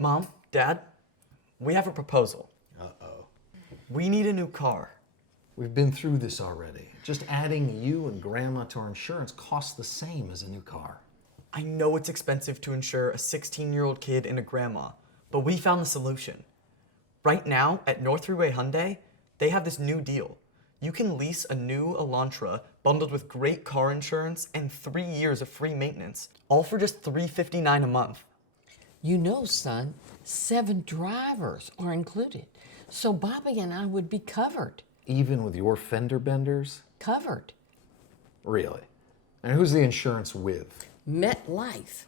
Mom, Dad, we have a proposal. Uh-oh. We need a new car. We've been through this already. Just adding you and Grandma to our insurance costs the same as a new car. I know it's expensive to insure a 16-year-old kid and a grandma, but we found the solution. Right now, at North Freeway Hyundai, they have this new deal. You can lease a new Elantra bundled with great car insurance and 3 years of free maintenance, all for just $359 a month. You know, son, 7 drivers are included, so Bobby and I would be covered. Even with your fender benders? Covered. Really? And who's the insurance with? MetLife.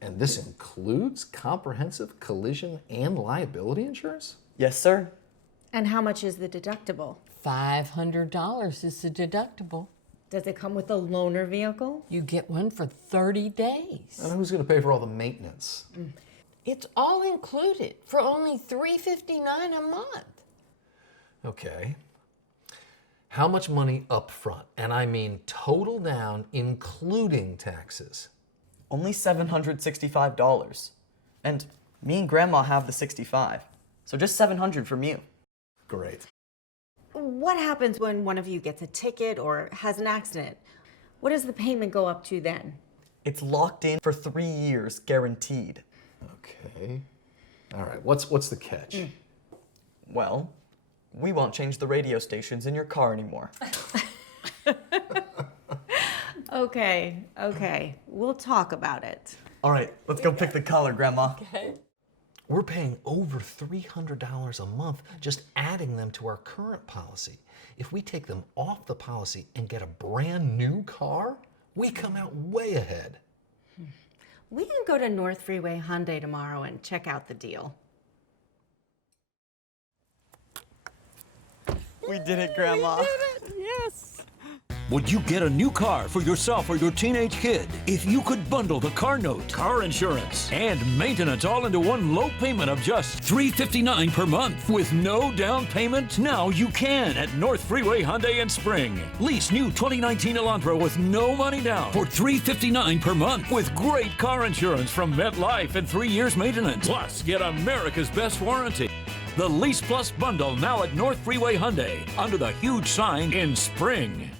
And this includes comprehensive collision and liability insurance? Yes, sir. And how much is the deductible? $500 is the deductible. Does it come with a loaner vehicle? You get one for 30 days. And who's going to pay for all the maintenance? It's all included for only $359 a month. Okay. How much money up front? And I mean total down, including taxes. Only $765. And me and Grandma have the 65. So just $700 from you. Great. What happens when one of you gets a ticket or has an accident? What does the payment go up to then? It's locked in for 3 years, guaranteed. Okay. All right, what's the catch? Well, we won't change the radio stations in your car anymore. Okay. We'll talk about it. All right, let's go pick the color, Grandma. Okay. We're paying over $300 a month just adding them to our current policy. If we take them off the policy and get a brand new car, we come out way ahead. We can go to North Freeway Hyundai tomorrow and check out the deal. We did it, Grandma. Yes. Would you get a new car for yourself or your teenage kid if you could bundle the car note, car insurance, and maintenance all into one low payment of just $359 per month with no down payment? Now you can at North Freeway Hyundai in Spring. Lease new 2019 Elantra with no money down for $359 per month with great car insurance from MetLife and 3 years maintenance. Plus, get America's best warranty. The Lease Plus bundle now at North Freeway Hyundai under the huge sign in Spring.